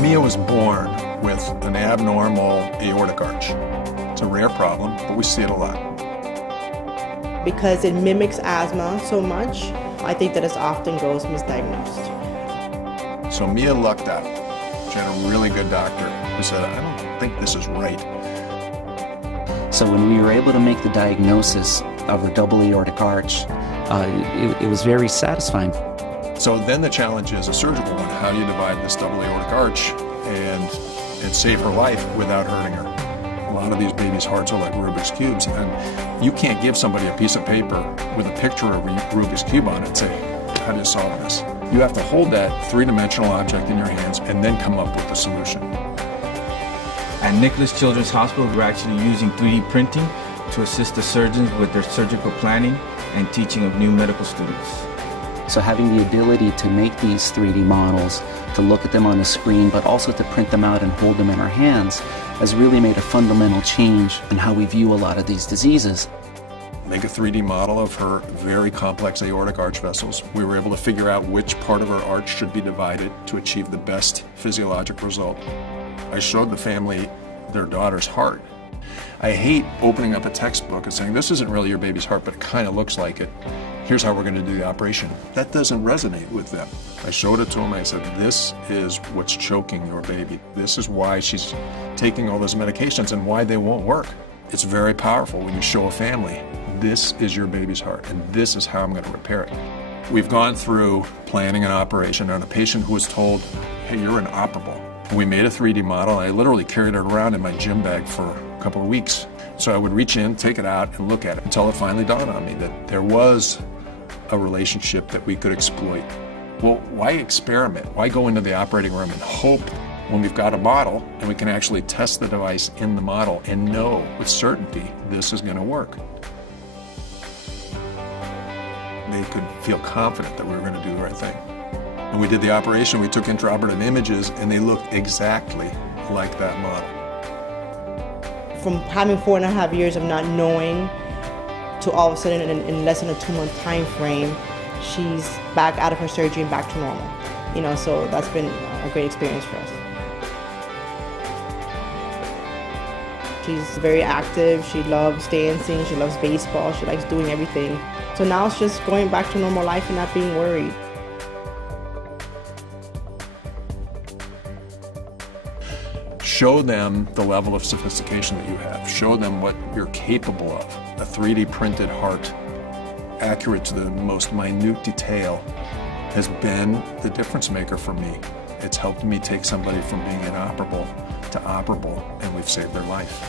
Mia was born with an abnormal aortic arch. It's a rare problem, but we see it a lot. Because it mimics asthma so much, I think that it often goes misdiagnosed. So Mia lucked out. She had a really good doctor who said, I don't think this is right. So when we were able to make the diagnosis of her double aortic arch, it was very satisfying. So then the challenge is a surgical one. How do you divide this double aortic arch and save her life without hurting her? A lot of these babies' hearts are like Rubik's Cubes, and you can't give somebody a piece of paper with a picture of a Rubik's Cube on it and say, how do you solve this? You have to hold that three-dimensional object in your hands and then come up with the solution. At Nicholas Children's Hospital, we're actually using 3D printing to assist the surgeons with their surgical planning and teaching of new medical students. So having the ability to make these 3D models, to look at them on a screen, but also to print them out and hold them in our hands, has really made a fundamental change in how we view a lot of these diseases. Make a 3D model of her very complex aortic arch vessels. We were able to figure out which part of her arch should be divided to achieve the best physiologic result. I showed the family their daughter's heart. I hate opening up a textbook and saying, this isn't really your baby's heart, but it kind of looks like it. Here's how we're going to do the operation. That doesn't resonate with them. I showed it to them. I said, this is what's choking your baby. This is why she's taking all those medications and why they won't work. It's very powerful when you show a family, this is your baby's heart, and this is how I'm going to repair it. We've gone through planning an operation on a patient who was told, hey, you're inoperable. We made a 3D model. I literally carried it around in my gym bag for a couple of weeks. So I would reach in, take it out, and look at it until it finally dawned on me that there was a relationship that we could exploit. Well, why experiment? Why go into the operating room and hope when we've got a model and we can actually test the device in the model and know with certainty this is going to work? They could feel confident that we were going to do the right thing. When we did the operation, we took intraoperative images and they looked exactly like that model. From having 4.5 years of not knowing to all of a sudden in less than a 2-month time frame, she's back out of her surgery and back to normal. You know, so that's been a great experience for us. She's very active, she loves dancing, she loves baseball, she likes doing everything. So now it's just going back to normal life and not being worried. Show them the level of sophistication that you have. Show them what you're capable of. A 3D printed heart, accurate to the most minute detail, has been the difference maker for me. It's helped me take somebody from being inoperable to operable, and we've saved their life.